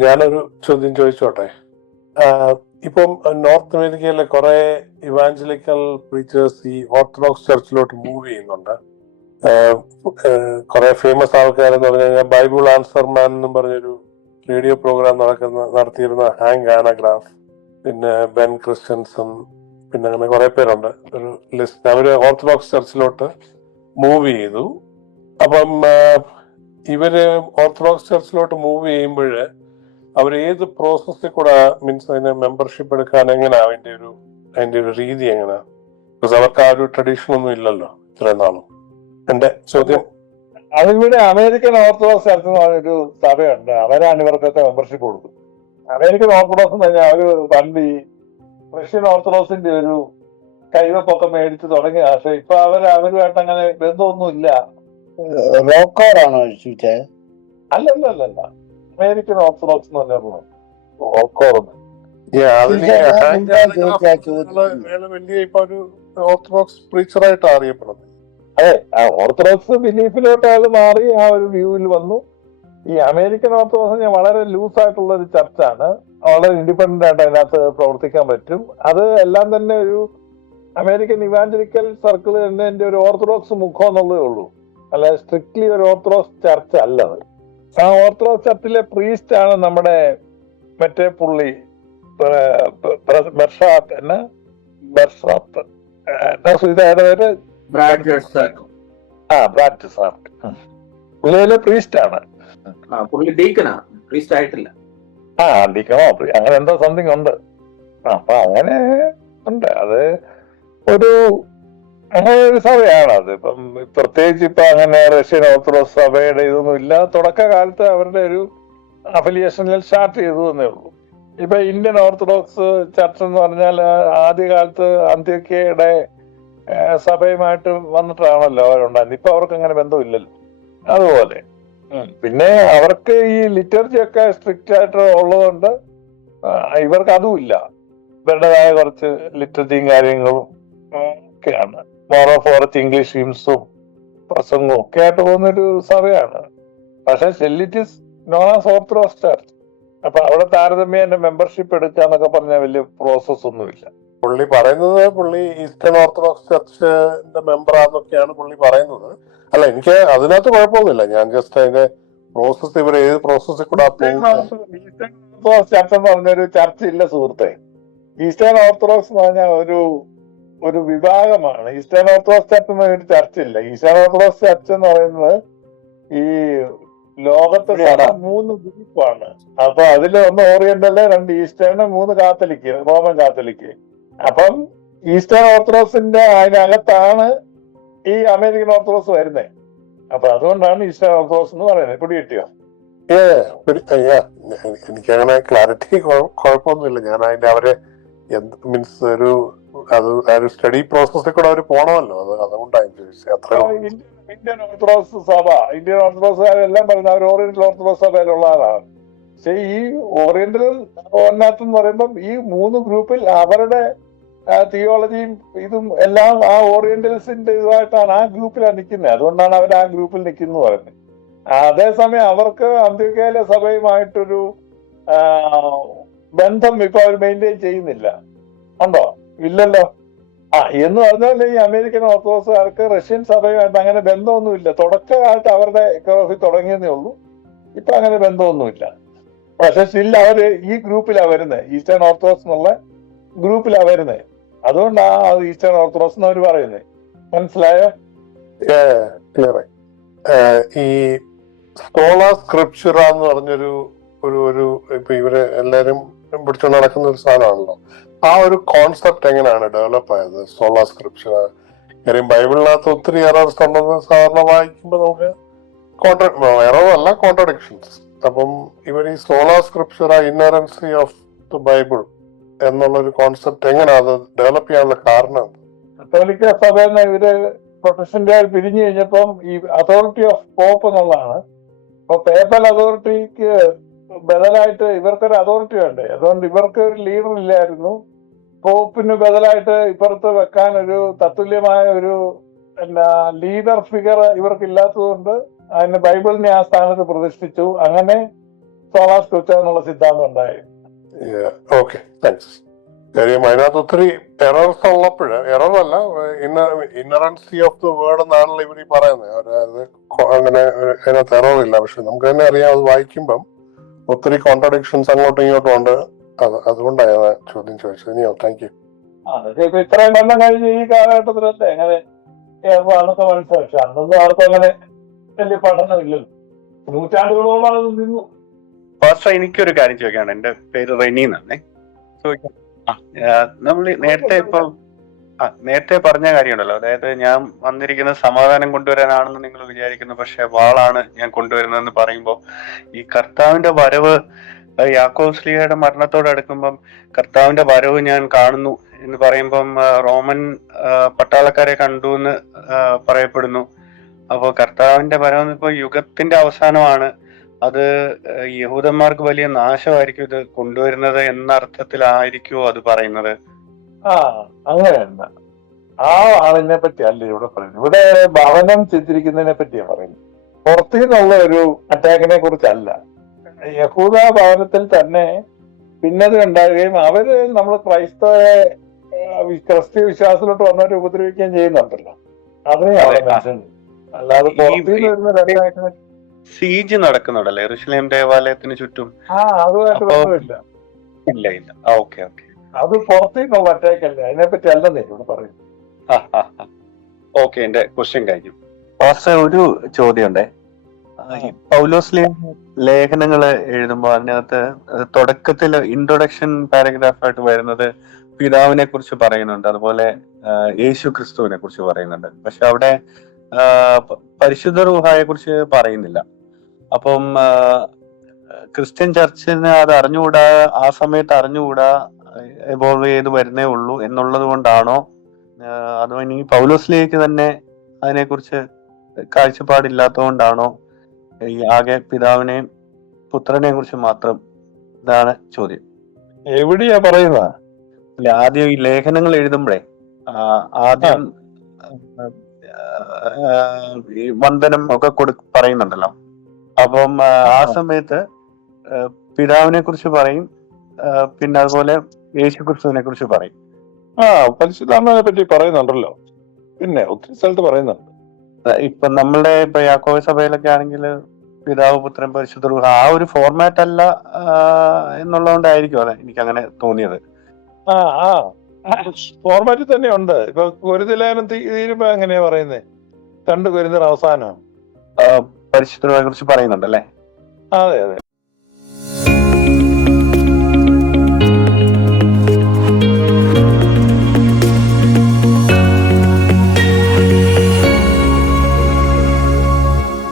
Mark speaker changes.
Speaker 1: ഞാനൊരു ചോദ്യം ചോദിച്ചോട്ടെ? ഇപ്പം നോർത്ത് അമേരിക്കയിലെ കുറെ ഇവാഞ്ചലിക്കൽ പ്രീച്ചേഴ്സ് ഈ ഓർത്തഡോക്സ് ചർച്ചിലോട്ട് മൂവ് ചെയ്യുന്നുണ്ട്. കുറെ ഫേമസ് ആൾക്കാരെന്ന് പറഞ്ഞു കഴിഞ്ഞാൽ ബൈബിൾ ആൻസർ മാൻ എന്നും പറഞ്ഞൊരു റേഡിയോ പ്രോഗ്രാം നടക്കുന്ന നടത്തിയിരുന്ന ഹാങ് ആനഗ്രാഫ് പിന്നെ ബെൻ ക്രിസ്ത്യൻസൺ പിന്നെ അങ്ങനെ കുറെ പേരുണ്ട്. ഒരു ലിസ്റ്റ്. അവർ ഓർത്തഡോക്സ് ചർച്ചിലോട്ട് മൂവ് ചെയ്തു. അപ്പം ഇവർ ഓർത്തഡോക്സ് ചർച്ചിലോട്ട് മൂവ് ചെയ്യുമ്പോൾ അവർ ഏത് പ്രോസസ്സിൽ കൂടെ മീൻസ് അതിന് മെമ്പർഷിപ്പ് എടുക്കാൻ എങ്ങനെ അതിന്റെ ഒരു അതിന്റെ ഒരു രീതി എങ്ങനെയാ ബിക്കോസ് അവർക്ക് ആ ഒരു ട്രഡീഷൻ ഒന്നും ഇല്ലല്ലോ ഇത്രയും നാളും. എന്റെ ചോദ്യം.
Speaker 2: അതിവിടെ അമേരിക്കൻ ഓർത്തഡോക്സ് ചർച്ച് എന്ന് പറഞ്ഞൊരു സഭയുണ്ട്. അവരാണ് ഇവർക്കൊക്കെ മെമ്പർഷിപ്പ് കൊടുക്കുന്നത്. അമേരിക്കൻ ഓർത്തഡോക്സ് എന്ന് പറഞ്ഞാൽ അവർ പണ്ട് ഈ റഷ്യൻ ഓർത്തഡോക്സിന്റെ ഒരു കൈവപ്പൊക്കെ മേടിച്ച് തുടങ്ങിയ പക്ഷെ ഇപ്പൊ അവർ അവരുമായിട്ട് അങ്ങനെ ബന്ധമൊന്നും ഇല്ല
Speaker 3: റോക്കോറാണോ ചോദിച്ചത്
Speaker 2: അല്ലല്ലല്ല അമേരിക്കൻ ഓർത്തഡോക്സ് എന്ന് റോക്കോറൊന്നും
Speaker 1: വലിയ ഇപ്പൊ ഒരു ഓർത്തഡോക്സ് പ്രീച്ചറായിട്ടാണ് അറിയപ്പെടുന്നത്.
Speaker 2: അതെ ആ ഓർത്തഡോക്സ് ബിലീഫിലോട്ട് അയാൾ മാറി ആ ഒരു വ്യൂവിൽ വന്നു. ഈ അമേരിക്കൻ ഓർത്തഡോക്സ് ഞാൻ വളരെ ലൂസ് ആയിട്ടുള്ള ഒരു ചർച്ചാണ്. വളരെ ഇൻഡിപെൻഡന്റ് ആയിട്ട് അതിനകത്ത് പ്രവർത്തിക്കാൻ പറ്റും. അത് എല്ലാം തന്നെ ഒരു അമേരിക്കൻ ഇവാഞ്ചലിക്കൽ സർക്കിൾ തന്നെ എന്റെ ഒരു ഓർത്തഡോക്സ് മുഖം എന്നുള്ളതേ ഉള്ളൂ. അല്ല സ്ട്രിക്ട്ലി ഒരു ഓർത്തഡോക്സ് ചർച്ച അല്ല അല്ലത് ആ ഓർത്തഡോക്സ് ചർച്ചിലെ പ്രീസ്റ്റ് ആണ് നമ്മുടെ മറ്റേ പുള്ളി ബർഷാത്ത് എന്നാ? ബർഷാത്ത്. എന്നാ സുഹിതയുടെ പേര്? ആ പുള്ളിയിലെ പ്രീസ്റ്റ് ആണ്
Speaker 4: പുള്ളി ഡീക്കനാ. പ്രീസ്റ്റ് ആയിട്ടില്ല
Speaker 2: ആ അങ്ങനെ എന്തോ സംതിങ് ഉണ്ട്. അപ്പൊ അങ്ങനെ ഉണ്ട്. അത് ഒരു സഭയാണ് അത് ഇപ്പം പ്രത്യേകിച്ച് ഇപ്പൊ അങ്ങനെ റഷ്യൻ ഓർത്തഡോക്സ് സഭയുടെ ഇതൊന്നും ഇല്ല. തുടക്കകാലത്ത് അവരുടെ ഒരു അഫിലിയേഷനിൽ സ്റ്റാർട്ട് ചെയ്തു എന്നേ ഉള്ളൂ. ഇപ്പൊ ഇന്ത്യൻ ഓർത്തഡോക്സ് ചർച്ച് എന്ന് പറഞ്ഞാൽ ആദ്യകാലത്ത് അന്ത്യോക്യയുടെ ആ, സഭയുമായിട്ട് വന്നിട്ടാണല്ലോ അവരുണ്ടായിരുന്നത്. ഇപ്പൊ അവർക്ക് അങ്ങനെ ബന്ധമില്ലല്ലോ. അതുപോലെ. പിന്നെ അവർക്ക് ഈ ലിറ്റർജി ഒക്കെ സ്ട്രിക്റ്റ് ആയിട്ട് ഉള്ളതുകൊണ്ട് ഇവർക്ക് അതുമില്ല. ഇവരുടേതായ കുറച്ച് ലിറ്റർജിയും കാര്യങ്ങളും ഒക്കെയാണ് മോറോ ഫോറത്ത് ഇംഗ്ലീഷ് ഹിംസും പ്രസംഗവും ഒക്കെ ആയിട്ട് പോകുന്ന ഒരു സഭയാണ്. പക്ഷെ സെല്ലിറ്റിസ് നോൺ ആസ് ഓർത്തഡോക്സ് ചർച്ച് അപ്പൊ അവിടെ താരതമ്യേന മെമ്പർഷിപ്പ് എടുക്കുക എന്നൊക്കെ പറഞ്ഞ വലിയ പ്രോസസ് ഒന്നുമില്ല.
Speaker 1: പുള്ളി പറയുന്നത് പുള്ളി ഈസ്റ്റേൺ ഓർത്തഡോക്സ് ചർച്ചിന്റെ മെമ്പറാന്നൊക്കെയാണ് പുള്ളി പറയുന്നത്. അല്ല എനിക്ക് അതിനകത്ത് കുഴപ്പമൊന്നുമില്ല. ഞാൻ ജസ്റ്റ് അതിന്റെ പ്രോസസ് ഇവർ ഏത് പ്രോസസ്സിൽ കൂടെ
Speaker 2: ഈസ്റ്റേൺ ഓർത്തഡോക്സ് ചർച്ച് എന്ന് പറഞ്ഞൊരു ചർച്ച ഇല്ല സുഹൃത്തെ. ഈസ്റ്റേൺ ഓർത്തഡോക്സ് എന്ന് പറഞ്ഞ ഒരു ഒരു വിഭാഗമാണ്. ഈസ്റ്റേൺ ഓർത്തഡോക്സ് ചർച്ച് എന്ന് ഒരു ചർച്ച ഇല്ല. ഈസ്റ്റേൺ ഓർത്തഡോക്സ് ചർച്ച് എന്ന് പറയുന്നത് ഈ ലോകത്തെ മൂന്ന് ഗ്രൂപ്പാണ്. അപ്പൊ അതിൽ ഒന്ന് ഓറിയന്റൽ രണ്ട് ഈസ്റ്റേണ് മൂന്ന് കാത്തലിക്ക് റോമൻ കാത്തലിക്ക്. അപ്പം ഈസ്റ്റേൺ ഓർത്തഡോക്സിന്റെ അതിനകത്താണ് ഈ അമേരിക്കൻ ഓർത്തഡോക്സ് വരുന്നത് അപ്പൊ അതുകൊണ്ടാണ് ഈസ്റ്റേൺ ഓർത്തഡോക്സ് എന്ന് പറയുന്നത്. പിടി കിട്ടിയോ?
Speaker 1: എനിക്ക് അങ്ങനെ ക്ലാരിറ്റി കുഴപ്പമൊന്നുമില്ല ഞാൻ അതിന്റെ അവരെ മീൻസ് ഒരു അത് ഒരു സ്റ്റഡി പ്രോസസ്സിൽ കൂടെ അവർ പോണമല്ലോ. അത് അതുകൊണ്ടാണ് ചോദിച്ചത്. അത്ര
Speaker 2: ഇന്ത്യൻ ഓർത്തഡോക്സ് സഭ ഇന്ത്യൻ ഓർത്തഡോക്സുകാരെല്ലാം പറയുന്നത് അവർ ഓറിയന്റൽ ഓർത്തഡോക്സ് സഭയിലുള്ള ആളാണ്. പക്ഷെ ഈ ഓറിയന്റൽ ഒന്നാത്ത് എന്ന് പറയുമ്പം ഈ മൂന്ന് ഗ്രൂപ്പിൽ അവരുടെ തിയോളജിയും ഇതും എല്ലാം ആ ഓറിയന്റൽസിന്റെ ഇതുമായിട്ടാണ് ആ ഗ്രൂപ്പിലാണ് നിൽക്കുന്നത്. അതുകൊണ്ടാണ് അവർ ആ ഗ്രൂപ്പിൽ നിൽക്കുന്നത് പറയുന്നത്. അതേസമയം അവർക്ക് അന്ത്യകേല സഭയുമായിട്ടൊരു ബന്ധം ഇപ്പൊ അവർ മെയിന്റെയിൻ ചെയ്യുന്നില്ല. ഉണ്ടോ? ഇല്ലല്ലോ. ആ എന്ന് പറഞ്ഞാൽ ഈ അമേരിക്കൻ ഓർത്തഡോക്സുകാർക്ക് റഷ്യൻ സഭയുമായിട്ട് അങ്ങനെ ബന്ധമൊന്നുമില്ല. തുടക്കകാലത്ത് അവരുടെ എക്കോഫി തുടങ്ങിയെന്നേ ഉള്ളൂ. ഇപ്പൊ അങ്ങനെ ബന്ധമൊന്നുമില്ല. പക്ഷെ സ്റ്റിൽ അവർ ഈ ഗ്രൂപ്പിലാ വരുന്നത് ഈസ്റ്റേൺ ഓർത്തഡോക്സ് എന്നുള്ള ഗ്രൂപ്പിലാ വരുന്നത് അതുകൊണ്ടാണ് അത് ഈസ്റ്റേൺ ഓർത്തഡോക്സ് എന്ന് അവർ പറയുന്നത് മനസ്സിലായോ
Speaker 1: ഈ സ്കോള സ്ക്രിപ്ചുറ എന്ന് പറഞ്ഞൊരു ഒരു ഒരു ഇപ്പൊ ഇവർ എല്ലാരും പിടിച്ചുകൊണ്ട് നടക്കുന്ന ഒരു സാധനമാണല്ലോ. ആ ഒരു കോൺസെപ്റ്റ് എങ്ങനെയാണ് ഡെവലപ്പ് ആയത്? സോളാ സ്ക്രിപ്ഷൻ കാര്യം ബൈബിളിനകത്ത് ഒത്തിരി എറർസ് ഉണ്ടെന്ന് സാധാരണ വായിക്കുമ്പോൾ നമുക്ക് കോൺട്ര എറർ അല്ല കോൺട്രഡിക്ഷൻസ് അപ്പം ഇവർ ഈ sola scripture inerrancy of the Bible എന്നുള്ള ഒരു കോൺസെപ്റ്റ് എങ്ങനെയാണ് അത് ഡെവലപ്പ് ചെയ്യാനുള്ള കാരണം?
Speaker 2: കത്തോലിക്ക സാധാരണ ഇവർ പ്രൊട്ടസ്റ്റന്റുകാർ പിരിഞ്ഞു കഴിഞ്ഞപ്പം ഈ അതോറിറ്റി ഓഫ് പോപ്പ് എന്നുള്ളതാണ്. അപ്പൊ പേപ്പൽ അതോറിറ്റിക്ക് ബദലായിട്ട് ഇവർക്കൊരു അതോറിറ്റി വേണ്ടേ? അതുകൊണ്ട് ഇവർക്ക് ഒരു ലീഡർ ഇല്ലായിരുന്നു. പോപ്പിന് ബദലായിട്ട് ഇപ്പുറത്ത് വെക്കാൻ ഒരു തത്തുല്യമായ ഒരു എന്നാ ലീഡർ ഫിഗർ ഇവർക്ക് ഇല്ലാത്തതുകൊണ്ട് അതിന് ബൈബിളിനെ ആ സ്ഥാനത്ത് പ്രതിഷ്ഠിച്ചു. അങ്ങനെ സോളാർ സ്ക്രിപ്റ്റ് എന്നുള്ള സിദ്ധാന്തം ഉണ്ടായി.
Speaker 1: ഓക്കെ താങ്ക്സ് കാര്യം അതിനകത്ത് ഒത്തിരി എറർസ് ഉള്ളപ്പോഴ് എറർ അല്ല ഇന്നറൻസി ഓഫ് ദ വേർഡ് എന്നാണല്ലോ ഇവർ ഈ പറയുന്നത്. അതായത് അങ്ങനെ അതിനകത്ത് എറർ ഇല്ല. പക്ഷെ നമുക്ക് തന്നെ അറിയാം അത് വായിക്കുമ്പം ഒത്തിരി കോൺട്രഡിക്ഷൻസ് അങ്ങോട്ടും ഇങ്ങോട്ടും ഉണ്ട്. അത് അതുകൊണ്ടാണ് ഞാൻ ചോദ്യം ചോദിച്ചത്. ഇനിയോ? താങ്ക് യു
Speaker 2: ഇപ്പൊ ഇത്രയും കൊല്ലം കഴിഞ്ഞ് ഈ കാലഘട്ടത്തിലല്ലേ അങ്ങനെ ഏർപ്പാടൊക്കെ മനസ്സിലായി പക്ഷെ അന്നൊന്നും ആർക്കും അങ്ങനെ വലിയ പഠനമില്ലല്ലോ നൂറ്റാണ്ടുകളോളം അത് നിന്നു.
Speaker 5: ഫാസ്റ്റർ എനിക്കൊരു കാര്യം ചോദിക്കാണ് എന്റെ പേര് റെനി എന്നാണ് ചോദിക്കാം. ആ നമ്മൾ നേരത്തെ ഇപ്പൊ ആ നേരത്തെ പറഞ്ഞ കാര്യമുണ്ടല്ലോ. അതായത് ഞാൻ വന്നിരിക്കുന്നത് സമാധാനം കൊണ്ടുവരാനാണെന്ന് നിങ്ങൾ വിചാരിക്കുന്നു പക്ഷെ വാളാണ് ഞാൻ കൊണ്ടുവരുന്നതെന്ന് പറയുമ്പോൾ ഈ കർത്താവിന്റെ വരവ് യാക്കോ യാക്കോബ് സ്ലീഹയുടെ മരണത്തോട് അടുക്കുമ്പം കർത്താവിന്റെ വരവ് ഞാൻ കാണുന്നു എന്ന് പറയുമ്പം റോമൻ പട്ടാളക്കാരെ കണ്ടു എന്ന് പറയപ്പെടുന്നു. അപ്പോൾ കർത്താവിന്റെ വരവ് ഇപ്പൊ യുഗത്തിന്റെ അവസാനമാണ്. അത് യഹൂദന്മാർക്ക് വലിയ നാശമായിരിക്കും ഇത് കൊണ്ടുവരുന്നത് എന്ന അർത്ഥത്തിലായിരിക്കുമോ അത് പറയുന്നത്?
Speaker 2: ആ അങ്ങനെയല്ല. ആ ആളിനെ പറ്റി അല്ല ഇവിടെ പറയുന്നത്. ഇവിടെ ഭവനം ചിത്രിക്കുന്നതിനെ പറ്റിയാ പറയുന്നത്. പുറത്തു നിന്നുള്ള ഒരു അറ്റാക്കിനെ കുറിച്ചല്ല. യഹൂദ ഭവനത്തിൽ തന്നെ ഭിന്നത ഉണ്ടാകുകയും അവർ നമ്മൾ ക്രൈസ്തവരെ ക്രിസ്ത്യ വിശ്വാസത്തിലോട്ട് വന്നവരെ ഉപദ്രവിക്കുകയും ചെയ്യുന്നുണ്ടല്ലോ. അതിനെ അവിടെ
Speaker 5: അതെ, ആ.
Speaker 2: മെൻഷൻ ചെയ്തു. അല്ലാതെ പുറത്തു വരുന്ന
Speaker 5: സീജ് നടക്കുന്നുണ്ടല്ലേ? ഋഷിലേം ദേവാലയത്തിന് ചുറ്റും.
Speaker 2: ആ അതുമായിട്ട് ബന്ധമില്ല.
Speaker 5: ഇല്ല ഇല്ല. Okay okay.
Speaker 2: അത് പുറത്തേക്കുള്ള അറ്റാക്ക് അല്ല അതിനെപ്പറ്റി അല്ലെന്നേ ഇവിടെ പറയുന്നത്.
Speaker 5: ഓക്കെ എന്റെ ക്വസ്റ്റ്യൻ കഴിഞ്ഞു. പാസ്റ്റർ ഒരു ചോദ്യമുണ്ടേ. പൗലോസ് ലേഖനങ്ങൾ ലേഖനങ്ങൾ എഴുതുമ്പോൾ അതിനകത്ത് തുടക്കത്തിൽ ഇൻട്രൊഡക്ഷൻ പാരഗ്രാഫായിട്ട് വരുന്നത് പിതാവിനെ കുറിച്ച് പറയുന്നുണ്ട്. അതുപോലെ യേശു ക്രിസ്തുവിനെ കുറിച്ച് പറയുന്നുണ്ട്. പക്ഷെ അവിടെ പരിശുദ്ധ റൂഹായെ കുറിച്ച് പറയുന്നില്ല. അപ്പം ക്രിസ്ത്യൻ ചർച്ചിന് അത് അറിഞ്ഞുകൂടാ ആ സമയത്ത് അറിഞ്ഞുകൂടാ എവോൾവ് ചെയ്ത് വരുന്നേ ഉള്ളൂ എന്നുള്ളത് കൊണ്ടാണോ അതോ ഇനി പൗലോസിലേക്ക് തന്നെ അതിനെക്കുറിച്ച് കാഴ്ചപ്പാടില്ലാത്തതുകൊണ്ടാണോ ഈ ആകെ പിതാവിനെയും പുത്രനെയും കുറിച്ച് മാത്രം ഇതാണ് ചോദ്യം.
Speaker 2: എവിടെയാ പറയുന്ന?
Speaker 5: അല്ല ആദ്യം ഈ ലേഖനങ്ങൾ എഴുതുമ്പോഴേ ആദ്യം ഈ വന്ദനം ഒക്കെ കൊടു പറയുന്നുണ്ടല്ലോ. അപ്പം ആ സമയത്ത് പിതാവിനെ കുറിച്ച് പറയും പിന്നെ അതുപോലെ യേശു ക്രിസ്തുവിനെ കുറിച്ച് പറയും.
Speaker 2: ആ പരിശുദ്ധാത്മാവിനെ പറ്റി പറയുന്നുണ്ടല്ലോ. പിന്നെ ഒത്തിരി സ്ഥലത്ത് പറയുന്നുണ്ട്.
Speaker 5: ഇപ്പൊ നമ്മളുടെ ഇപ്പൊ യാക്കോവ സഭയിലൊക്കെ ആണെങ്കിൽ പിതാവ് പുത്രൻ പരിശുദ്ധ ആ ഒരു ഫോർമാറ്റ് അല്ല എന്നുള്ളതുകൊണ്ടായിരിക്കും അതെ എനിക്ക് അങ്ങനെ തോന്നിയത്.
Speaker 2: ആ ആ ഫോർമാറ്റ് തന്നെ ഉണ്ട്. ഇപ്പൊ കുരുതിലേനം തീരുമ്പോ എങ്ങനെയാ പറയുന്നേ? രണ്ട് കുരുന്നർ അവസാനം.
Speaker 5: ആ, പരിശുദ്ധ കുറിച്ച് പറയുന്നുണ്ടല്ലേ?
Speaker 2: അതെ അതെ.